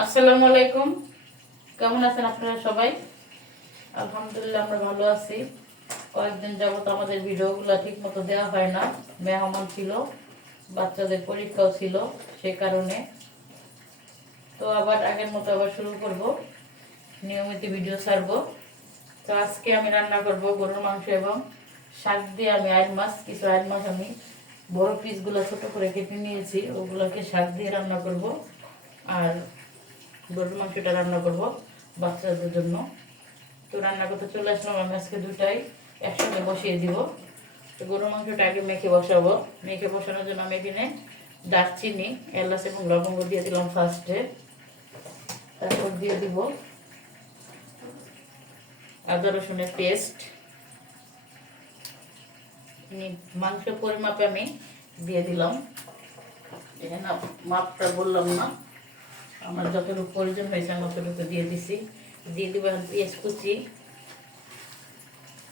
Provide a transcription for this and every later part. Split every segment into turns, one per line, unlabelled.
আসসালামু আলাইকুম। কেমন আছেন আপনারা সবাই? আলহামদুলিল্লাহ আমরা ভালো আছি। কয়েকদিন যাবত আমাদের ভিডিওগুলো ঠিক মতো দেওয়া হয় না। মেহমান ছিল, বাচ্চাদের পরীক্ষাও ছিল সে কারণে। তো আবার আগের মতো আবার শুরু করব। নিয়মিত ভিডিও ছাড়বো। তো আজকে আমি রান্না করব গরুর মাংস এবং শাক দিয়ে আমি আইল মাছ, কিছু আইল মাছ আমি বড় পিসগুলো ছোট করে কেটে নিয়েছি। ওগুলোকে শাক দিয়ে রান্না করব। আর গরুর মাংসটা রান্না করব বাচ্চাদের জন্য। তো রান্না করতে চলে আসলাম আমি আজকে দুটাই একসঙ্গে বসিয়ে দিব। তো গরুর মাংসটা আগে মেখে বসাবো। মেখে বসানোর জন্য আমি এখানে দারচিনি, এলাচ এবং লবঙ্গ দিয়ে দিলাম ফার্স্টে তারপর দিয়ে দিব আদা রসুনের পেস্ট মাংস পরিমাপে আমি দিয়ে দিলাম। এখানে মাপটা বললাম না। আমার যতটুকু প্রয়োজন হয়েছে, আমি ততটুকু দিয়ে দিছি। দিয়ে দিব পেঁয়াজ কুচি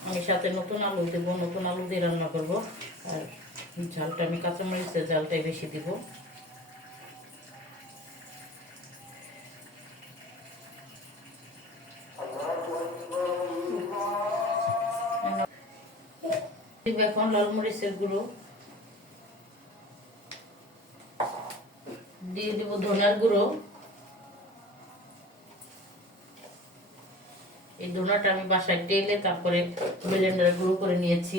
আমি সাথে নতুন আলু দেবো, নতুন আলু দিয়ে রান্না করব। আর ঝালটা, আমি কাঁচামরিচের ঝালটাই বেশি দিব। দিব এখন লাল মরিচের গুঁড়ো। দিয়ে দিব ধনার গুঁড়ো। এই ধনাটা আমি বাসায় টেলে তারপরে ব্লেন্ডারে গুঁড়ো করে নিয়েছি।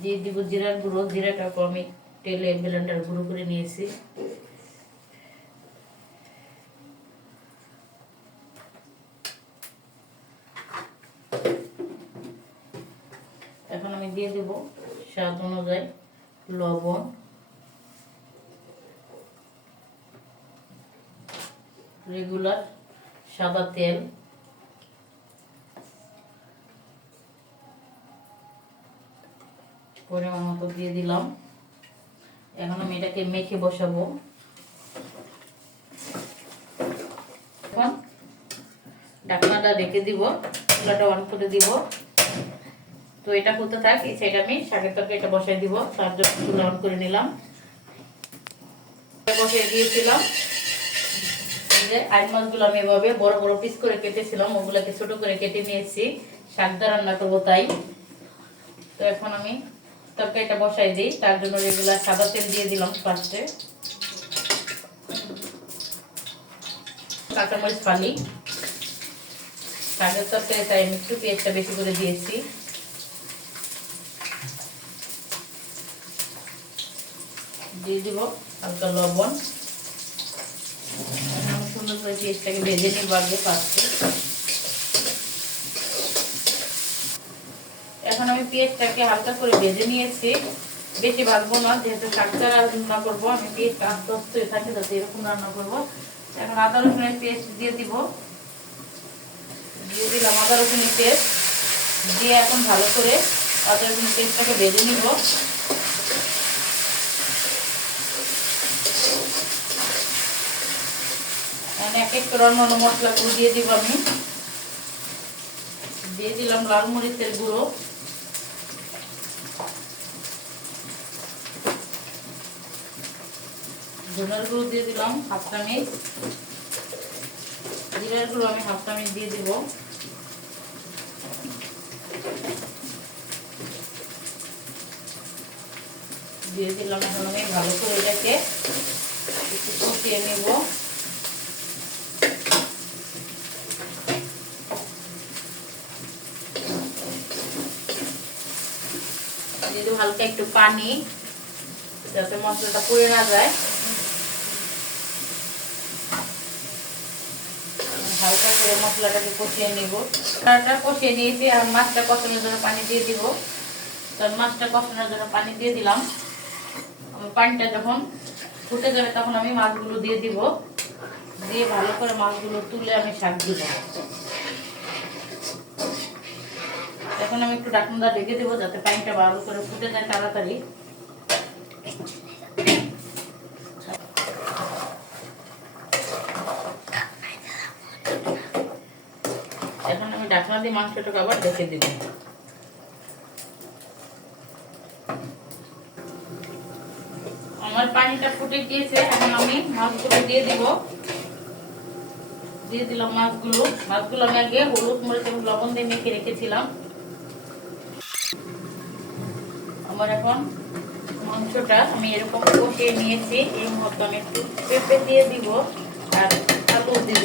দিয়ে দিব জিরার গুঁড়ো জিরাটাকে আমি টেলে ব্লেন্ডারে গুঁড়ো করে নিয়েছি। এখন আমি দিয়ে দেব স্বাদ অনুযায়ী লবণ। রেগুলার সাদা তেল। পরিমাণ মতো দিয়ে দিলাম। এখন আমি এটাকে মেখে বসাবো। এখন ঢাকনাটা রেখে দিব, চুলাটা অন করে দিব। তো এটা করতে থাক, এই সাইড আমি শাকের তরকারি এটা বসাই দিব, তার জন্য চুলা অন করে নিলাম। বসিয়ে দিয়েছিলাম। যে আইন মাছগুলো আমি এভাবে বড় বড় পিস করে কেটেছিলাম, ওগুলোকে ছোট করে কেটে নিয়েছি। শাকদা রান্না করব তাই। তো এখন আমি তরকারিটা বসাই দিই, তার জন্য রেগুলার সাদা তেল দিয়ে দিলাম ফার্স্টে কাঁচামরিচ পানি। শাকের তরকারি তাই আমি একটু পেঁয়াজটা বেশি করে দিয়েছি। দিয়ে দিব হালকা লবণ। সুন্দর করে পেঁয়াজটাকে ভেজে নিব আগে ফার্স্টে আমি পেঁয়াজটাকে হালকা করে ভেজে নিয়েছি। বেশি ভাজবো না, যেহেতু শাকটা রান্না করব, আমি পেঁয়াজটা আস্তে আস্তে থাকে যাতে এরকম রান্না করব। এখন আদা রসুনের পেস্ট দিয়ে দিব। দিয়ে দিলাম আদা রসুনের পেস্ট। দিয়ে এখন ভালো করে আদা রসুনের পেস্টটাকে ভেজে নিব। এক এক করে অন্য মশলাগুলো দিয়ে দিব আমি। দিয়ে দিলাম লাল মরিচের গুঁড়ো। ধনার গুঁড়ো দিয়ে দিলাম হাফ চামিচ জিরার গুঁড়ো আমি হাফ চামিচ দিয়ে দিব। দিয়ে দিলাম এখন আমি ভালো করে এটাকে একটু কষিয়ে নেব। হালকা একটু পানি, যাতে মশলাটা পুড়ে না যায়। হালকা করে মশলাটাকে কষিয়ে নিব। মশলাটা কষিয়ে নিয়েছি আর মাছটা কষানোর জন্য পানি দিয়ে দিব। কারণ মাছটা কষানোর জন্য পানি দিয়ে দিলাম। পানিটা যখন ফুটে যাবে তখন আমি মাছগুলো দিয়ে দিব। দিয়ে ভালো করে মাছগুলো তুলে আমি শাক দিব। এখন আমি একটু ডাকনা ঢেকে দেবো যাতে পানিটা ভালো করে ফুটে যায় তাড়াতাড়ি। ডাকনা দিয়ে মাংসটাকে আবার ঢেকে দিব আমার পানিটা ফুটে গিয়েছে, এখন আমি মাছগুলো দিয়ে দিব। দিয়ে দিলাম মাছগুলো। মাছগুলো আমি আগে হলুদ, মরিচ এবং লবণ দিয়ে মেখে রেখেছিলাম। আমার এখন মাংসটা আমি এরকম কষিয়ে নিয়েছি, এই মুহূর্তে আমি একটু পেঁপে দিয়ে দিব আর আলু দিব।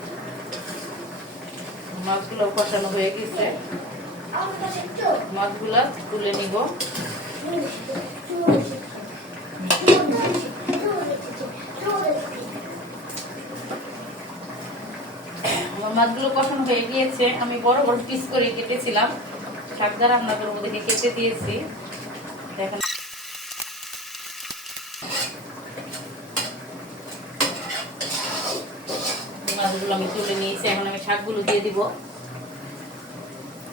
মাছগুলো কষানো হয়ে গেছে। মাছগুলা তুলে নিব। মাছগুলো কষানো হয়ে গিয়েছে। আমি বড় বড় পিস করে কেটেছিলাম। শাকদা রান্না করব দেখে কেটে দিয়েছি। দেখেন মাছগুলো আমি তুলে নিয়েছি, এখন আমি শাকগুলো দিয়ে দিব।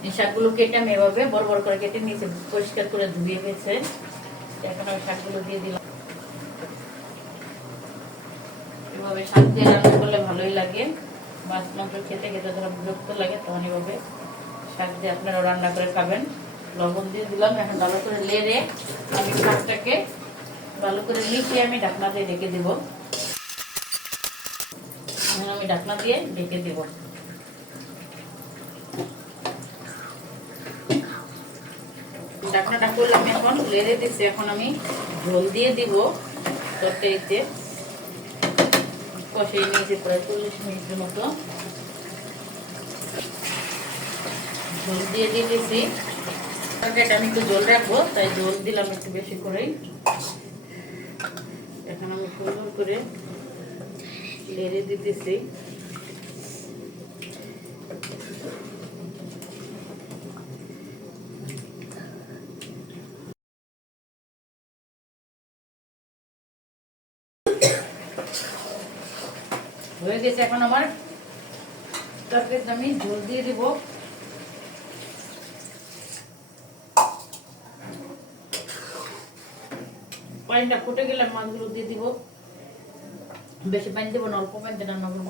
এই শাকগুলো কেটে আমি এভাবে বড় বড় করে কেটে নিয়েছি, পরিষ্কার করে ধুয়ে গেছে এখন আমি শাকগুলো দিয়ে দিলাম। এভাবে শাক দিয়ে রান্না করলে ভালোই লাগে। মাছ, মাংস খেতে খেতে যখন বিরক্ত লাগে, তখন এভাবে শাক দিয়ে আপনারা রান্না করে খাবেন। লবণ দিয়ে দিলাম, এখন ভালো করে লেড়ে আমি শাকটাকে ভালো করে মিশিয়ে আমি ঢাকনা দিয়ে রেখে দিব। এখন আমি ঢাকনা দিয়ে ঢেকে দিব। ঢাকনাটা করলে আমি এখন লেড়ে দিচ্ছি এখন আমি ঝোল দিয়ে দিব তরকারিতে। কষিয়ে নিয়েছি প্রায় চল্লিশ মিনিটের মতো। ঝোল দিয়ে দিয়ে দিয়েছি। তরকারিটা আমি একটু জল রাখব, তাই জল দিলাম একটু বেশি করেই। এখন আমি সুন্দর করে লেড়ে দিতেছি। হয়ে গেছে এখন আমার। তরকারিতে আমি ঝোল দিয়ে দিব। পানিটা ফুটে গেলে মাছগুলো দিয়ে দিব। বেশি পানি দেবো না, অল্প পানিতে রান্না করব।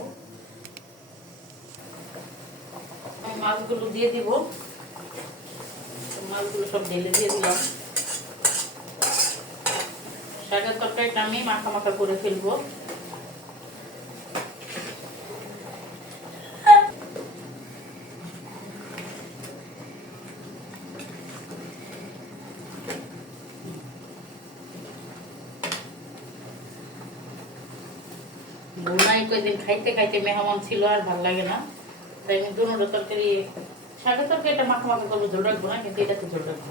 মাছগুলো দিয়ে দিব। মাছগুলো সব ঢেলে দিয়ে দিলাম। শাকের তরকারিটা আমি মাখা মাখা করে ফেলব। বোনাই কয়েকদিন খাইতে খাইতে মেহমান ছিল আর ভালো লাগে না। তাই আমি দুটো তরকারি, শাকের তরকারিটা মাখা মাখা করব, ঝোল রাখব না, কিন্তু এটাতে ঝোল রাখব।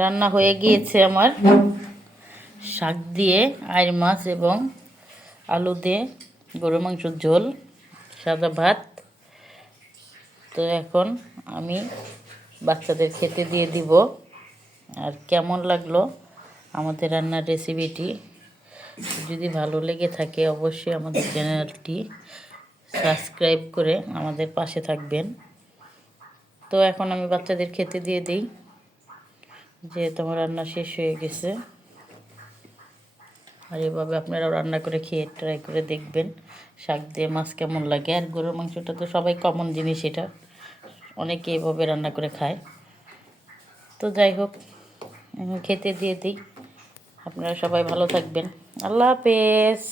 রান্না হয়ে গিয়েছে আমার শাক দিয়ে আইর মাছ এবং আলু দিয়ে গরু মাংসর ঝোল, সাদা ভাত। তো এখন আমি বাচ্চাদের খেতে দিয়ে দিব। আর কেমন লাগল আমাদের রান্নার রেসিপিটি যদি ভালো লেগে থাকে অবশ্যই আমাদের চ্যানেলটি সাবস্ক্রাইব করে আমাদের পাশে থাকবেন। তো এখন আমি বাচ্চাদের খেতে দিয়ে দিই। যে তোমার রান্না শেষ হয়ে গেছে। আর এভাবে আপনারাও রান্না করে খেয়ে ট্রাই করে দেখবেন। শাক দিয়ে মাছ কেমন লাগে। আর গরুর মাংসটা তো সবাই কমন জিনিস এটা। অনেকে এভাবে রান্না করে খায়। তো যাই হোক খেতে দিয়ে দিই। আপনারা সবাই ভালো থাকবেন। আল্লাহ হাফেজ।